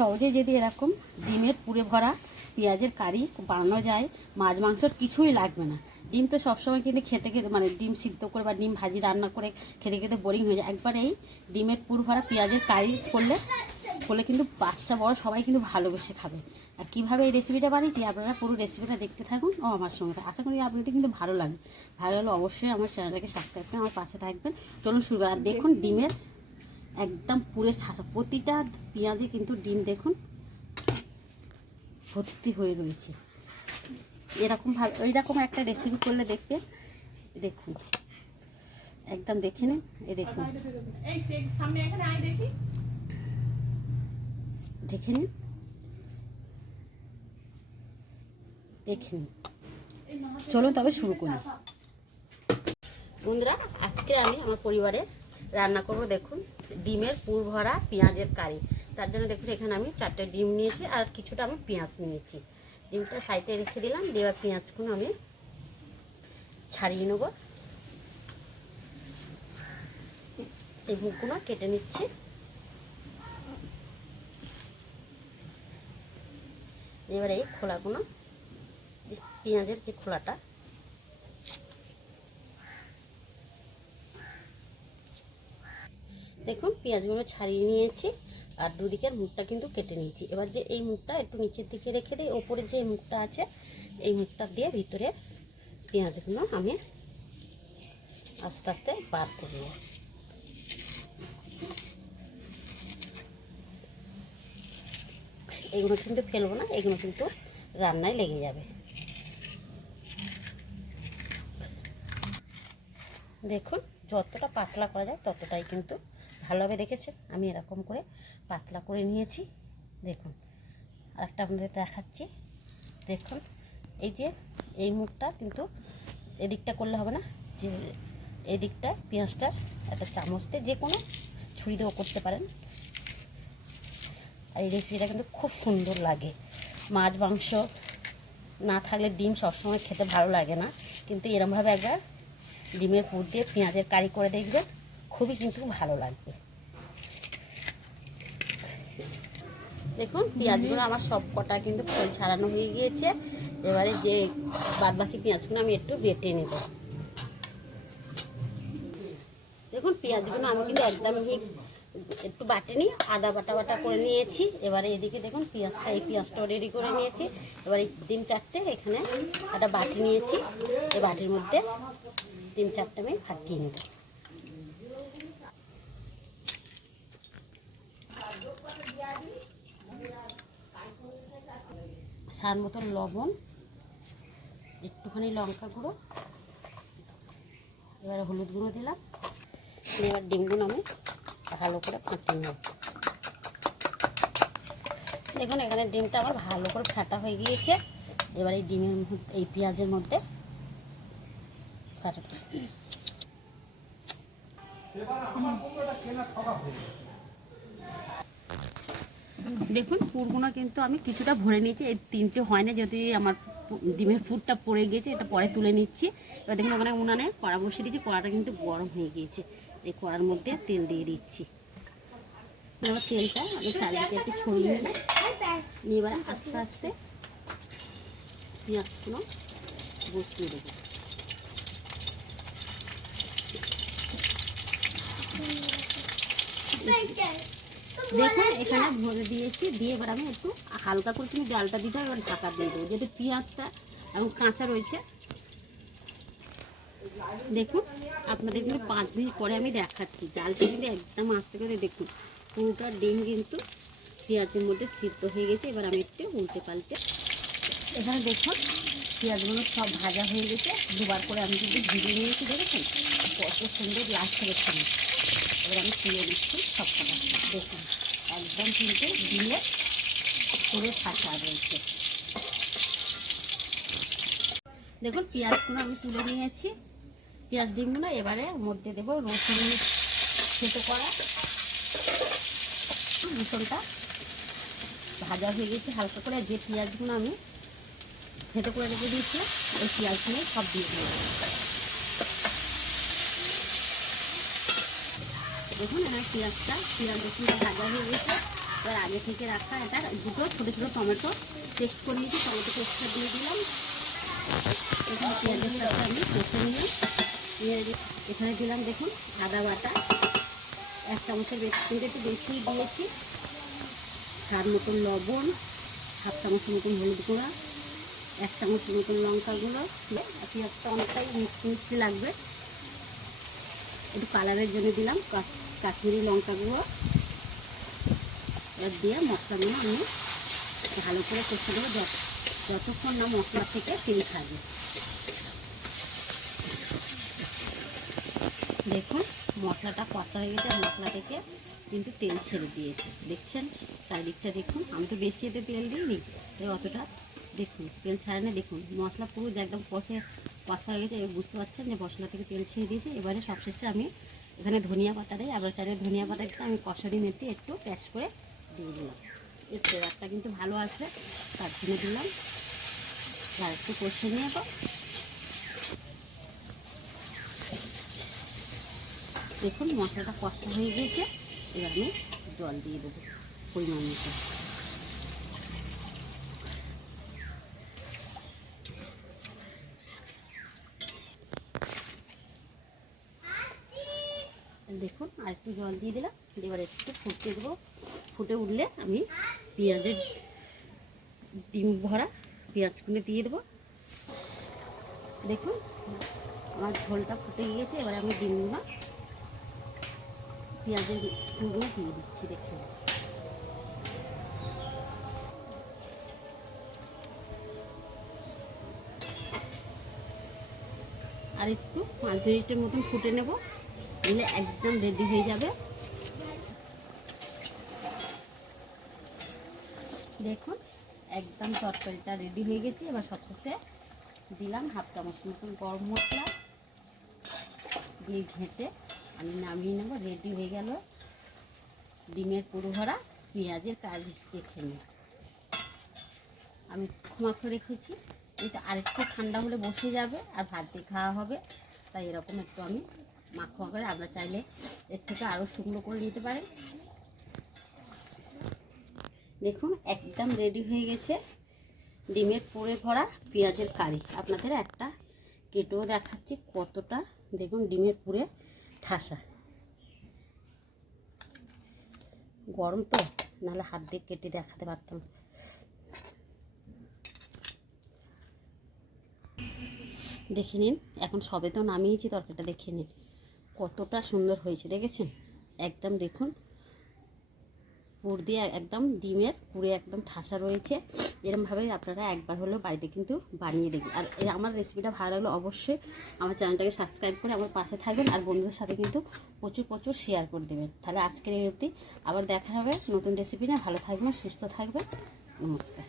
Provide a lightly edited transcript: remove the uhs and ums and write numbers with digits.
সহজেই যদি এরকম ডিমের পুরে ভরা পেঁয়াজের কারি বানানো যায়, মাছ মাংসর কিছুই লাগবে না। ডিম তো সবসময় কিন্তু খেতে খেতে মানে ডিম সিদ্ধ করে বা ডিম ভাজি রান্না করে খেতে খেতে বোরিং হয়ে যায়। একবার এই ডিমের পুর ভরা পেঁয়াজের কারি করলে কিন্তু বাচ্চা বড় সবাই কিন্তু ভালোবেসে খাবে। আর কীভাবে এই রেসিপিটা বানিয়েছি আপনারা পুরো রেসিপিটা দেখতে থাকুন ও আমার সঙ্গে। আশা করি আপনাদের কিন্তু ভালো লাগবে। ভালো লাগলে অবশ্যই আমার চ্যানেলটাকে সাবস্ক্রাইব করে আমার পাশে থাকবেন। চলুন শুরু করি। আর দেখুন ডিমের একদম পুরে ঠাসা, প্রতিটা পেঁয়াজে কিন্তু ডিম দেখুন ভর্তি হয়ে রয়েছে। এরকমভাবে এইরকম একটা রেসিপি করলে দেখবেন, দেখুন একদম দেখে নিন। দেখুন দেখে নিন, দেখে নিন। চলুন তবে শুরু করি। বন্ধুরা, আজকে আমি আমার পরিবারে রান্না করব দেখুন ডিমের পুর ভরা পেঁয়াজের কারি। তার জন্য দেখুন এখানে আমি 4টে ডিম নিয়েছি আর কিছুটা আমি পেঁয়াজ নিয়েছি। ডিমটা সাইডে রেখে দিলাম, দিয়ে পেঁয়াজগুলো আমি ছাড়িয়ে নেব। এই মুখগুলো কেটে নিচ্ছি। এবারে এই খোলাগুলো, পেঁয়াজের যে খোলাটা, দেখুন পেঁয়াজগুলো ছাড়িয়ে নিয়েছি আর দুদিকের মুখটা কিন্তু কেটে নিয়েছি। এবার যে এই মুখটা একটু নিচের দিকে রেখে দিই, ওপরে যে মুখটা আছে এই মুখটা দিয়ে ভিতরে পেঁয়াজগুলো আমি আস্তে আস্তে বার করে নেব। এগুলো কিন্তু ফেলবো না, এগুলো কিন্তু রান্নায় লেগে যাবে। দেখুন যতটা পাতলা করা যায় ততটাই কিন্তু ভালো হবে। দেখেছেন আমি এরকম করে পাতলা করে নিয়েছি। দেখুন আরেকটা আপনাদের দেখাচ্ছি। দেখুন এই যে এই মুখটা কিন্তু এদিকটা করলে হবে না, যে এদিকটা পেঁয়াজটা একটা চামচ দিয়ে যে কোনো ছুরি দিয়েও করতে পারেন। আর এই রেসিপিটা কিন্তু খুব সুন্দর লাগে। মাছ মাংস না থাকলে ডিম সবসময় খেতে ভালো লাগে না, কিন্তু এরমভাবে একবার ডিমের পুর দিয়ে পেঁয়াজের কারি করে দেখবেন, খুবই কিন্তু ভালো লাগবে। দেখুন পেঁয়াজগুলো আমার সব কটা কিন্তু খোল ছাড়ানো হয়ে গিয়েছে। এবারে যে বাদবাকি পেঁয়াজগুলো আমি একটু বেটে নেব। দেখুন পেঁয়াজগুলো আমি কিন্তু একদম একটু বাটেনি, আদা বাটা করে নিয়েছি। এবারে এদিকে দেখুন এই পেঁয়াজটাও রেডি করে নিয়েছি। এবার এই ডিম 4টে এখানে একটা বাটি নিয়েছি, এই বাটির মধ্যে ডিম 4টে আমি ফাটিয়ে নেব। স্বাদ মতন লবণ, একটুখানি লঙ্কা গুঁড়ো, এবারে হলুদ গুঁড়ো দিলাম। এবার ডিমগুলো আমি ভালো করে ফাটিয়ে নেব। দেখুন এখানে ডিমটা আমার ভালো করে ফাটা হয়ে গিয়েছে। এবার এই ডিমের এই পেঁয়াজের মধ্যে ফাটাটা দেখুন পুরগুলো কিন্তু আমি কিছুটা ভরে নিয়েছি। এই 3টে হয় না, যদি আমার ডিমের পুরটা পড়ে গিয়েছে, এটা পরে তুলে নিচ্ছি। এবার দেখুন ওখানে উনানে কড়া বসিয়ে দিয়েছি, কড়াটা কিন্তু গরম হয়ে গিয়েছে। এই কড়ার মধ্যে তেল দিয়ে দিচ্ছি। এবার তেলটা আমি চারিদিকে একটু ছড়িয়ে নিয়ে এবার আস্তে আস্তে পেঁয়াজগুলো বসিয়ে দেবো। দেখুন এখানে ভরে দিয়েছি, দিয়ে এবার আমি একটু হালকা করে কিন্তু ডালটা দিতে হবে। এবার ঢাকা দিয়ে দেবো, যেহেতু পেঁয়াজটা এবং কাঁচা রয়েছে। দেখুন আপনাদের কিন্তু 5 মিনিট পরে আমি দেখাচ্ছি। জালটা কিন্তু একদম আস্তে করে দেখুন পুরোটা ডিম কিন্তু পেঁয়াজের মধ্যে সিদ্ধ হয়ে গেছে। এবার আমি একটু উল্টে পাল্টে, এখানে দেখুন পেঁয়াজগুলো সব ভাজা হয়ে গেছে। দুবার করে আমি কিন্তু ভিজে নিয়েছি। দেখেছেন কত সুন্দর লাগছে দেখুন। এবার আমি তুলে নিচ্ছি সব কটা। দেখুন একদম কিন্তু দিয়ে পুরো ফাঁকা রয়েছে। দেখুন পেঁয়াজগুলো আমি তুলে নিয়েছি, পেঁয়াজ ডিমগুলো। এবারে মধ্যে দেবো রসুন থেতো করা। রসুনটা ভাজা হয়ে গেছে হালকা করে। যে পেঁয়াজগুলো আমি থেতো করে রেখে দিয়েছি ওই পেঁয়াজগুলো সব দিয়ে দেবো। দেখুন এখানে পেঁয়াজ রসুনটা ভাজা হয়ে গেছে। এবার আগে থেকে রাখা এটা দুটো ছোটো ছোটো টমেটো পেস্ট করে নিয়েছি, টমেটো পেস্টটা দিয়ে দিলাম। এখানে পেঁয়াজের সাথে আমি কষে নিলাম, এখানে দিলাম দেখুন আদা বাটা 1 চামচের কিন্তু একটু বেশি দিয়েছি, স্বাদ মতন লবণ, 1/2 চামচের মতন হলুদ গুঁড়া, 1 চামচের মতন লঙ্কা গুঁড়ো। পেঁয়াজটা অনেকটাই মিষ্টি মিষ্টি লাগবে, একটু কালারের জন্য দিলাম কাশ্মীরি লঙ্কা গুঁড়ো। এবার দিয়ে মশলাগুলো আমি ভালো করে কষে দেবো যতক্ষণ না মশলা থেকে তেল ছাড়বে। দেখুন মশলাটা কষা হয়ে গেছে, মশলা থেকে কিন্তু তেল ছেড়ে দিয়েছে, দেখছেন চারিদিকটা দেখুন। আমি তো বেশি এতে তেল দিইনি, তাই অতটা দেখুন তেল ছাড়ে না। দেখুন মশলা পুরো একদম কষা হয়ে গেছে, এবার বুঝতে পারছেন যে মশলা থেকে তেল ছেড়ে দিয়েছে। এবারে সবশেষে আমি এখানে ধনিয়া পাতা দিই, আবার চাইলে ধনিয়া পাতাটা আমি কষারি মেথি একটু প্যাশ করে দিয়ে দিলাম, এর ফ্লেভারটা কিন্তু ভালো আসবে, তার জন্য দিলাম। আর একটু কষে নিয়ে দেখুন মশলাটা কষা হয়ে গিয়েছে, এবার আমি জল দিয়ে দেবো পরিমাণ মতো। দেখুন আর একটু জল দিয়ে দিলাম, এবার একটু ফুটতে দেবো, ফুটে উঠলে আমি পেঁয়াজের ডিম ভরা পেঁয়াজগুলো দিয়ে দেবো। দেখুন আমার ঝোলটা ফুটে গিয়েছে, এবার আমি ডিমগুলো পেঁয়াজের ডিমগুলো দিয়ে দিচ্ছি। দেখুন আর একটু 5 মিনিটের মতন ফুটে নেব, নিলে একদম রেডি হয়ে যাবে। দেখুন একদম তরকারিটা রেডি হয়ে গেছে। এবার সবশেষে দিলাম 1/2 চামচ মতন গরম মশলা দিয়ে ঘেঁটে আমি নামিয়ে নেব। রেডি হয়ে গেল ডিমের পুরো ভরা পেঁয়াজের কারি। দেখে নিই আমি মাখো রেখেছি, এটা আরেকটু ঠান্ডা হলে বসে যাবে আর ভাত দিয়ে খাওয়া হবে, তাই এরকম একটু আমি মাখো করে, আপনারা চাইলে এর থেকে আরও শুকনো করে নিতে পারেন। দেখুন একদম রেডি হয়ে গেছে ডিমের পুরে ভরা পেঁয়াজের কারি। আপনাদের একটা কেটেও দেখাচ্ছি কতটা, দেখুন ডিমের পুরে ঠাসা, গরম তো নাহলে হাত দিয়ে কেটে দেখাতে পারতাম। দেখে নিন, এখন সবে তো নামিয়েছি, তরকারিটা দেখে নিন কতটা সুন্দর হয়েছে, দেখেছেন একদম। দেখুন পুর দিয়ে একদম ডিমের পুরে একদম ঠাসা রয়েছে। এরকমভাবে আপনারা একবার হলেও বাড়িতে কিন্তু বানিয়ে দেখবেন। আর আমার রেসিপিটা ভালো লাগলে অবশ্যই আমার চ্যানেলটাকে সাবস্ক্রাইব করে আমার পাশে থাকবেন, আর বন্ধুদের সাথে কিন্তু প্রচুর শেয়ার করে দেবেন। তাহলে আজকের এই অবধি, আবার দেখা হবে নতুন রেসিপি নিয়ে। ভালো থাকবেন, সুস্থ থাকবেন, নমস্কার।